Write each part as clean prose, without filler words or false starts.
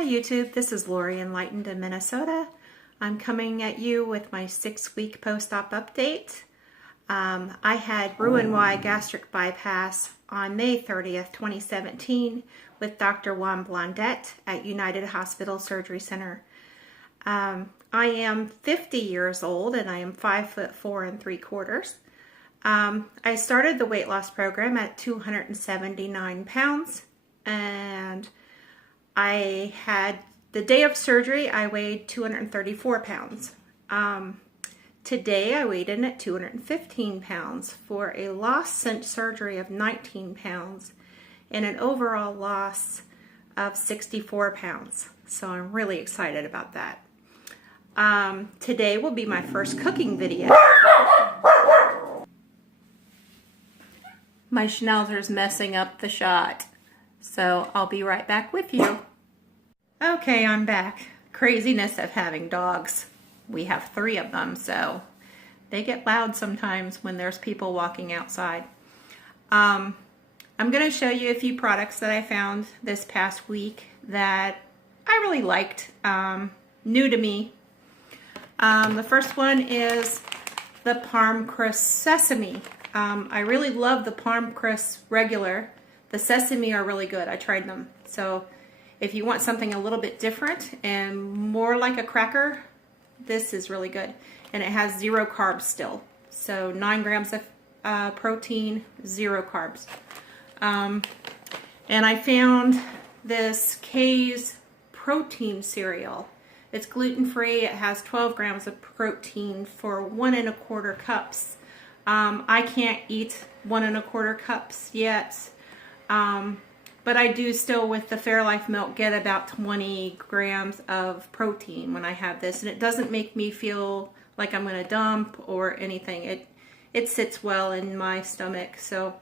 Hi YouTube, this is Lori Enlightened in Minnesota. I'm coming at you with my 6-week post-op update. I had Roux-en-Y gastric bypass on May 30th, 2017 with Dr. Juan Blondet at United Hospital Surgery Center. I am 50 years old and I am 5'4" 3/4". I started the weight loss program at 279 pounds, and I had, the day of surgery, I weighed 234 pounds. Today I weighed in at 215 pounds for a loss since surgery of 19 pounds and an overall loss of 64 pounds. So I'm really excited about that. Today will be my first cooking video. My Schnauzer's messing up the shot, so I'll be right back with you. Okay, I'm back. Craziness of having dogs. We have 3 of them, so they get loud sometimes when there's people walking outside. I'm going to show you a few products that I found this past week that I really liked, new to me. The first one is the Parm Crisp Sesame. I really love the Parm Crisp regular. The sesame are really good. I tried them. So if you want something a little bit different and more like a cracker, this is really good. And it has 0 carbs still. So 9 grams of protein, 0 carbs. And I found this K's protein cereal. It's gluten-free. It has 12 grams of protein for 1 1/4 cups. I can't eat 1 1/4 cups yet. But I do still, with the Fairlife milk, get about 20 grams of protein when I have this. And it doesn't make me feel like I'm going to dump or anything. It sits well in my stomach. So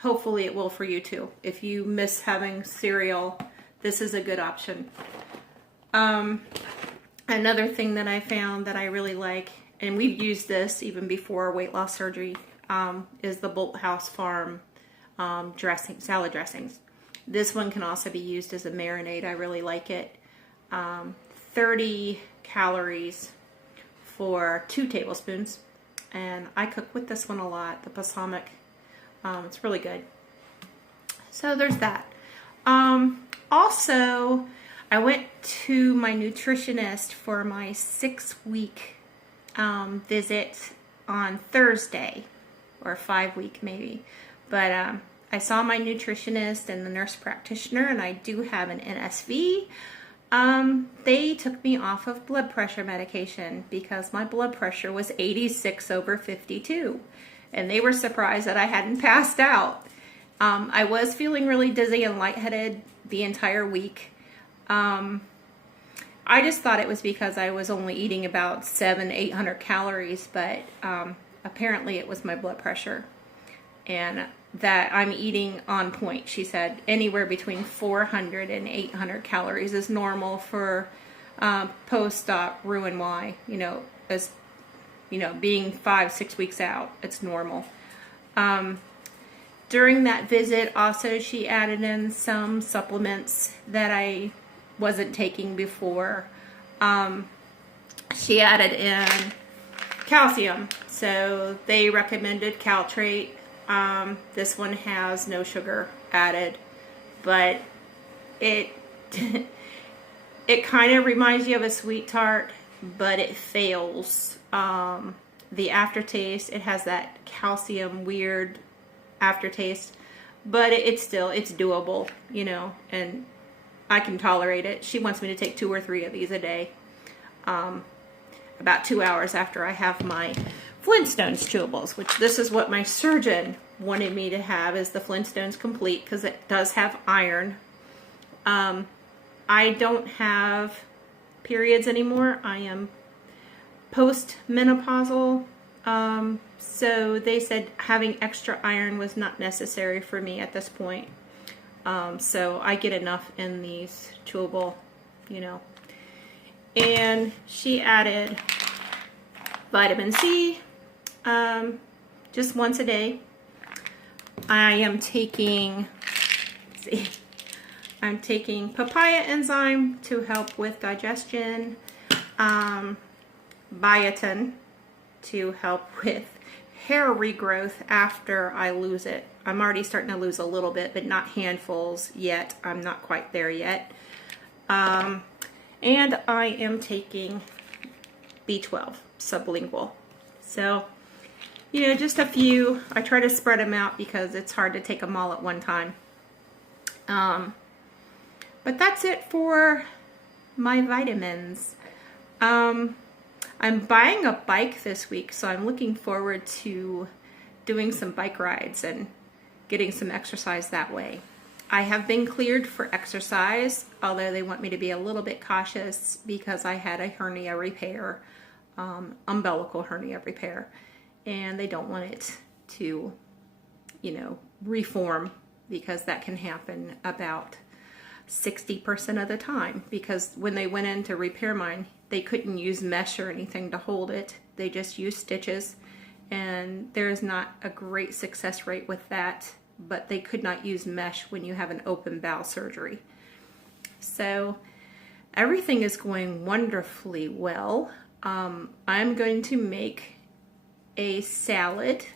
hopefully it will for you too. If you miss having cereal, this is a good option. Another thing that I found that I really like, and we've used this even before weight loss surgery, is the Bolthouse Farm salad dressings. This one can also be used as a marinade. I really like it. 30 calories for 2 tablespoons. And I cook with this one a lot, the balsamic. It's really good. So there's that. Also, I went to my nutritionist for my 6-week visit on Thursday, or 5-week maybe. But I saw my nutritionist and the nurse practitioner, and I do have an NSV. They took me off of blood pressure medication because my blood pressure was 86/52, and they were surprised that I hadn't passed out. I was feeling really dizzy and lightheaded the entire week. I just thought it was because I was only eating about 700-800 calories, but apparently it was my blood pressure. And that I'm eating on point. She said anywhere between 400 and 800 calories is normal for post-op Roux-en-Y. You know, as you know, being 5-6 weeks out, it's normal. During that visit, also she added in some supplements that I wasn't taking before. She added in calcium, so they recommended Caltrate. This one has no sugar added, but it it kind of reminds you of a sweet tart, but it fails. The aftertaste, it has that calcium weird aftertaste, but it's doable, you know, and I can tolerate it. She wants me to take 2 or 3 of these a day, about 2 hours after I have my Flintstones chewables, which this is what my surgeon wanted me to have, is the Flintstones Complete, because it does have iron. I don't have periods anymore. I am post-menopausal, so they said having extra iron was not necessary for me at this point. So I get enough in these chewable, you know. And she added vitamin C, just once a day. I am taking I'm taking papaya enzyme to help with digestion, biotin to help with hair regrowth after I lose it. I'm already starting to lose a little bit, but not handfuls yet. I'm not quite there yet. And I am taking B12 sublingual. So, you know, just a few. I try to spread them out because it's hard to take them all at one time. But that's it for my vitamins. I'm buying a bike this week, so I'm looking forward to doing some bike rides and getting some exercise that way. I have been cleared for exercise, although they want me to be a little bit cautious because I had a hernia repair, umbilical hernia repair, and they don't want it to, you know, reform, because that can happen about 60% of the time, because when they went in to repair mine, they couldn't use mesh or anything to hold it. They just used stitches, and there's not a great success rate with that, but they could not use mesh when you have an open bowel surgery. So everything is going wonderfully well. I'm going to make a salad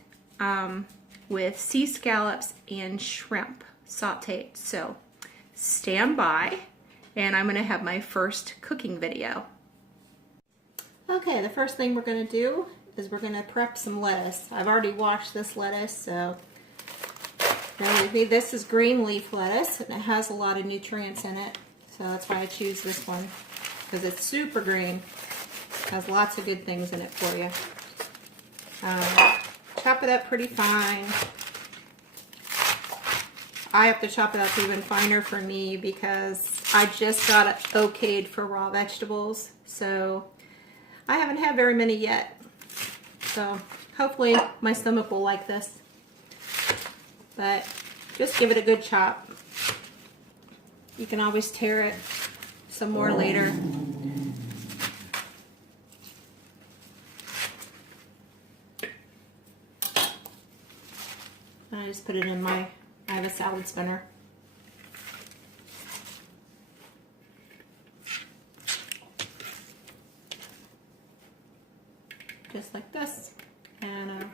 with sea scallops and shrimp sauteed. So stand by, and I'm going to have my first cooking video. Okay, the first thing we're going to do is we're going to prep some lettuce. I've already washed this lettuce, so this is green leaf lettuce, and it has a lot of nutrients in it, so that's why I choose this one, because it's super green. It has lots of good things in it for you. Chop it up pretty fine. I have to chop it up even finer for me because I just got it okayed for raw vegetables, so I haven't had very many yet. So hopefully my stomach will like this. But just give it a good chop. You can always tear it some more later. I just put it in I have a salad spinner. Just like this. And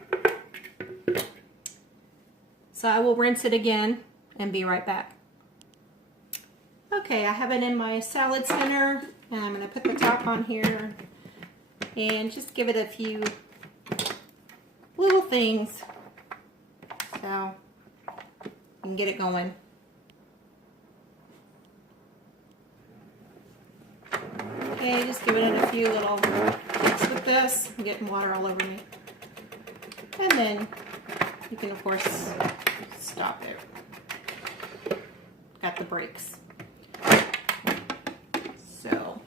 so I will rinse it again and be right back. Okay, I have it in my salad spinner, and I'm going to put the top on here and just give it a few little things so you can get it going. Okay, just give it a few little kicks with this. I'm getting water all over me. And then you can, of course, stop it. Got the brakes. So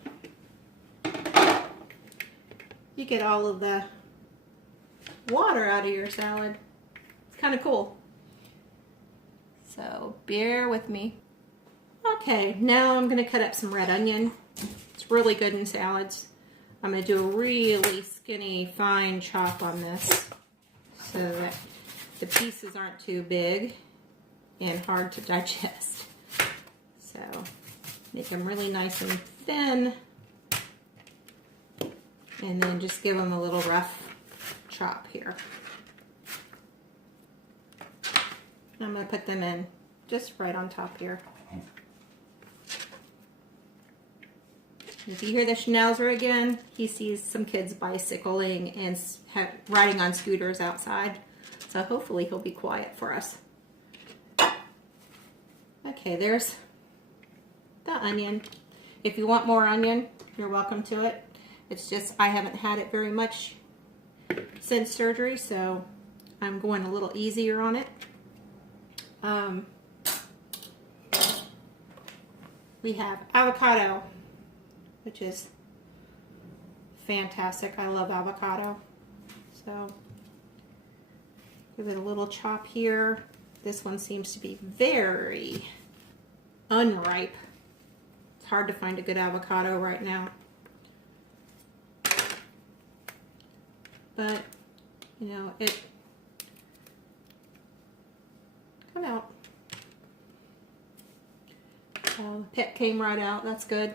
you get all of the water out of your salad. It's kind of cool. So bear with me. Okay, now I'm going to cut up some red onion. It's really good in salads. I'm going to do a really skinny, fine chop on this so that the pieces aren't too big and hard to digest. So make them really nice and thin, and then just give them a little rough chop here. I'm going to put them in just right on top here. If you hear the schnauzer again, he sees some kids bicycling and riding on scooters outside. So hopefully he'll be quiet for us. Okay, there's the onion. If you want more onion, you're welcome to it. It's just I haven't had it very much since surgery, so I'm going a little easier on it. We have avocado, which is fantastic. I love avocado. So give it a little chop here. This one seems to be very unripe. It's hard to find a good avocado right now. But, you know, it come out. the pit came right out. That's good.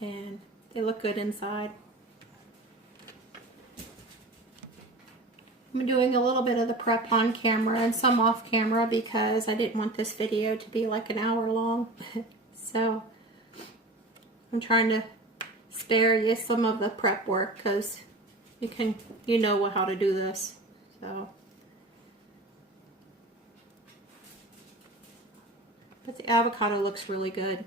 And they look good inside. I'm doing a little bit of the prep on camera and some off camera because I didn't want this video to be like an hour long. So I'm trying to spare you some of the prep work because you know how to do this. So, but the avocado looks really good.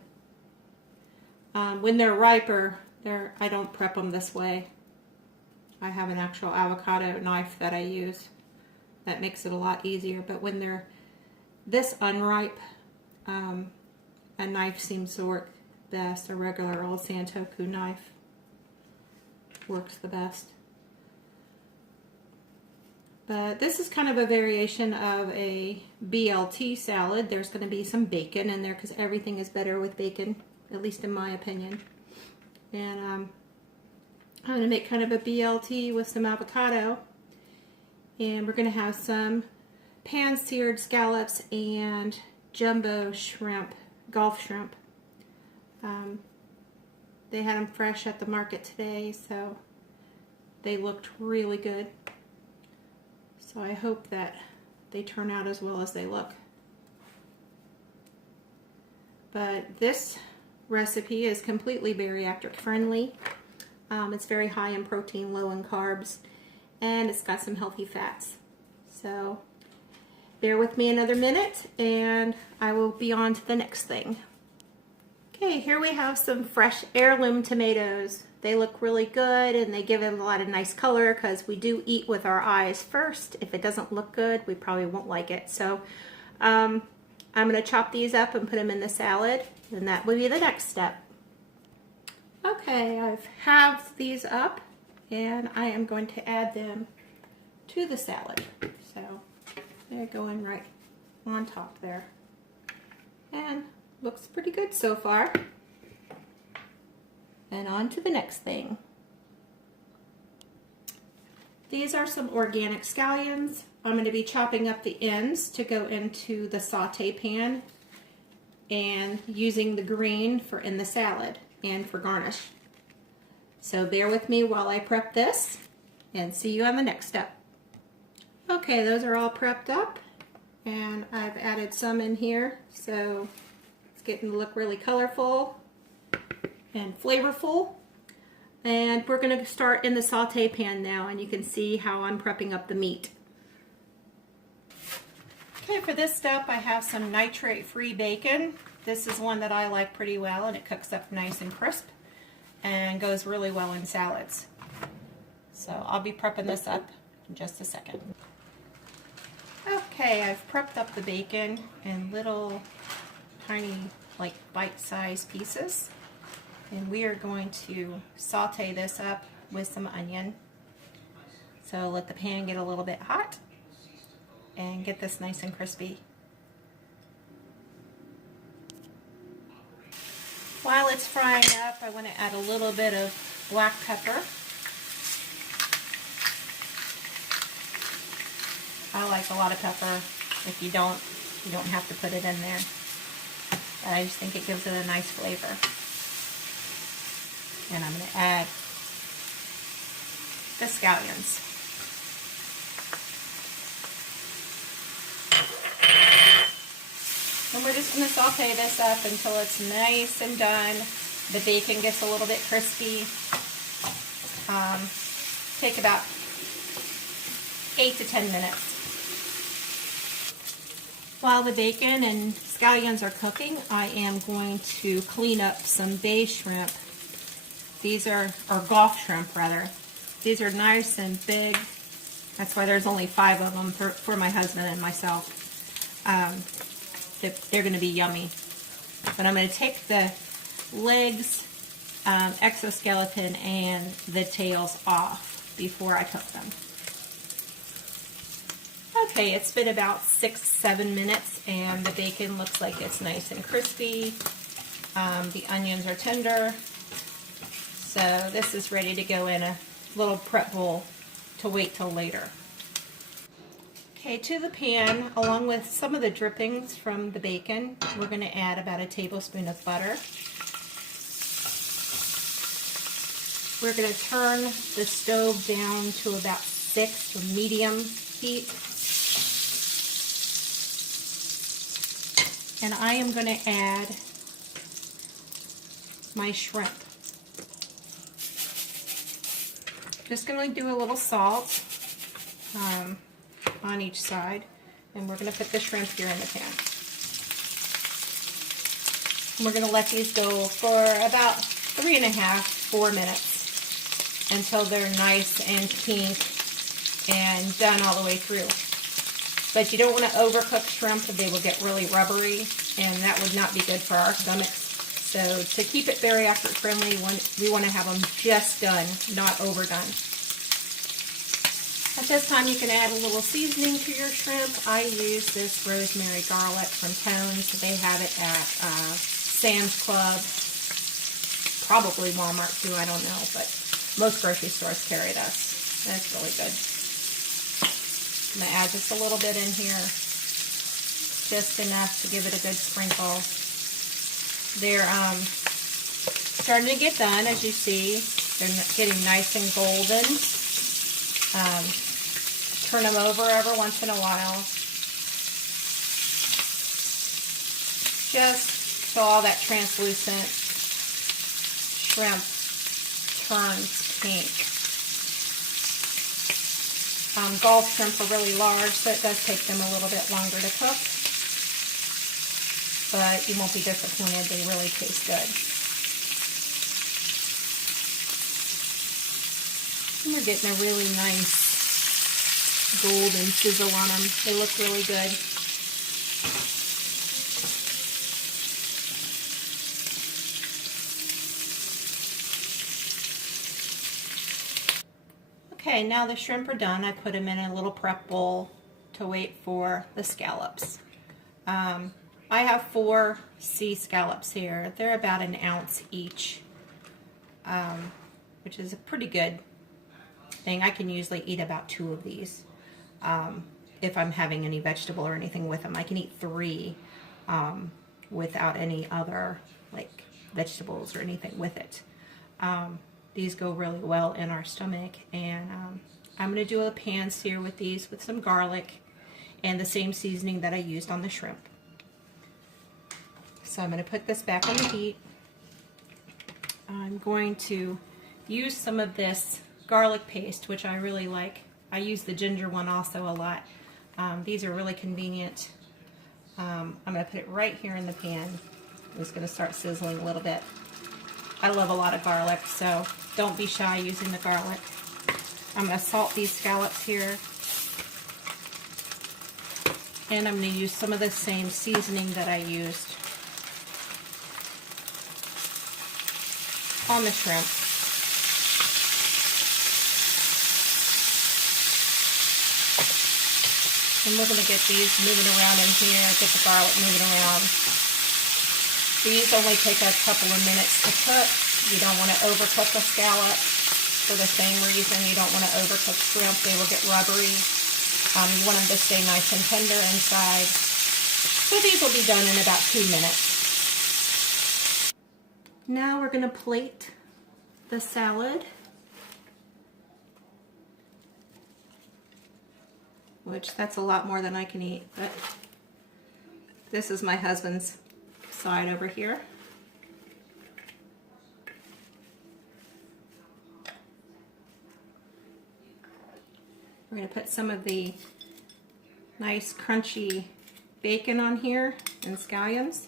When they're riper, I don't prep them this way. I have an actual avocado knife that I use. That makes it a lot easier. But when they're this unripe, a knife seems to work best. A regular old Santoku knife works the best. But this is kind of a variation of a BLT salad. There's going to be some bacon in there because everything is better with bacon, at least in my opinion. And I'm going to make kind of a BLT with some avocado. And we're going to have some pan-seared scallops and jumbo shrimp, Gulf shrimp. They had them fresh at the market today, so they looked really good. So I hope that they turn out as well as they look. But this recipe is completely bariatric friendly. It's very high in protein, low in carbs, and it's got some healthy fats. So bear with me another minute and I will be on to the next thing. Okay, here we have some fresh heirloom tomatoes. They look really good and they give it a lot of nice color because we do eat with our eyes first. If it doesn't look good, we probably won't like it. So I'm going to chop these up and put them in the salad, and that will be the next step. Okay, I've halved these up and I am going to add them to the salad. So they're going right on top there. And looks pretty good so far. And on to the next thing. These are some organic scallions. I'm going to be chopping up the ends to go into the saute pan and using the green for in the salad and for garnish. So bear with me while I prep this and see you on the next step. Okay, those are all prepped up and I've added some in here, so it's getting to look really colorful and flavorful. And we're going to start in the saute pan now, and you can see how I'm prepping up the meat. Okay, for this step I have some nitrate-free bacon. This is one that I like pretty well, and it cooks up nice and crisp and goes really well in salads. So I'll be prepping this up in just a second. Okay, I've prepped up the bacon in little tiny, like bite-sized pieces. And we are going to saute this up with some onion. So let the pan get a little bit hot and get this nice and crispy. While it's frying up, I want to add a little bit of black pepper. I like a lot of pepper. If you don't have to put it in there. But I just think it gives it a nice flavor. And I'm going to add the scallions. And we're just going to saute this up until it's nice and done. The bacon gets a little bit crispy. Take about 8 to 10 minutes. While the bacon and scallions are cooking, I am going to clean up some bay shrimp. These are, or Gulf shrimp rather. These are nice and big. That's why there's only 5 of them for my husband and myself. They're going to be yummy. But I'm going to take the legs, exoskeleton, and the tails off before I cook them. Okay, it's been about 6-7 minutes and the bacon looks like it's nice and crispy. The onions are tender. So this is ready to go in a little prep bowl to wait till later. Okay, to the pan, along with some of the drippings from the bacon, we're going to add about a tablespoon of butter. We're going to turn the stove down to about 6 or medium heat. And I am going to add my shrimp. Just going to do a little salt on each side, and we're going to put the shrimp here in the pan. And we're going to let these go for about 3.5–4 minutes until they're nice and pink and done all the way through. But you don't want to overcook shrimp, they will get really rubbery, and that would not be good for our stomachs. So to keep it bariatric friendly, we want to have them just done, not overdone. At this time, you can add a little seasoning to your shrimp. I use this rosemary garlic from Tone's. They have it at Sam's Club, probably Walmart too, I don't know, but most grocery stores carry this. That's really good. I'm going to add just a little bit in here, just enough to give it a good sprinkle. They're starting to get done, as you see. They're getting nice and golden. Turn them over every once in a while, just so all that translucent shrimp turns pink. Gulf shrimp are really large, so it does take them a little bit longer to cook, but you won't be disappointed. They really taste good. And we're getting a really nice golden sizzle on them. They look really good. Okay, now the shrimp are done. I put them in a little prep bowl to wait for the scallops. I have 4 sea scallops here. They're about 1 ounce each, which is a pretty good thing. I can usually eat about 2 of these. If I'm having any vegetable or anything with them. I can eat 3 without any other like vegetables or anything with it. These go really well in our stomach, and I'm going to do a pan sear with these with some garlic and the same seasoning that I used on the shrimp. So I'm going to put this back on the heat. I'm going to use some of this garlic paste, which I really like. I use the ginger one also a lot. These are really convenient. I'm going to put it right here in the pan. I'm just going to start sizzling a little bit. I love a lot of garlic, so don't be shy using the garlic. I'm going to salt these scallops here. And I'm going to use some of the same seasoning that I used on the shrimp. And we're going to get these moving around in here, get the garlic moving around. These only take a couple of minutes to cook. You don't want to overcook a scallop for the same reason you don't want to overcook shrimp. They will get rubbery. You want them to stay nice and tender inside. So these will be done in about 2 minutes. Now we're going to plate the salad, which that's a lot more than I can eat, but this is my husband's side over here. We're going to put some of the nice crunchy bacon on here and scallions.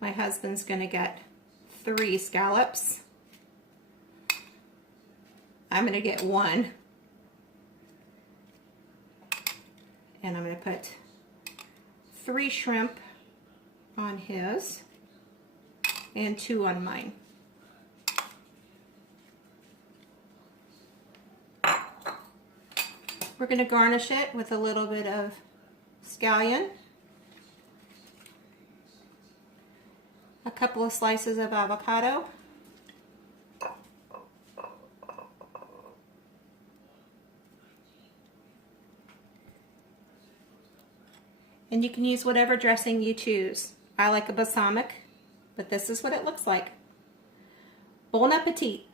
My husband's going to get 3 scallops. I'm going to get 1. And I'm going to put 3 shrimp on his and 2 on mine. We're going to garnish it with a little bit of scallion couple of slices of avocado. And you can use whatever dressing you choose. I like a balsamic, but this is what it looks like. Bon appetit!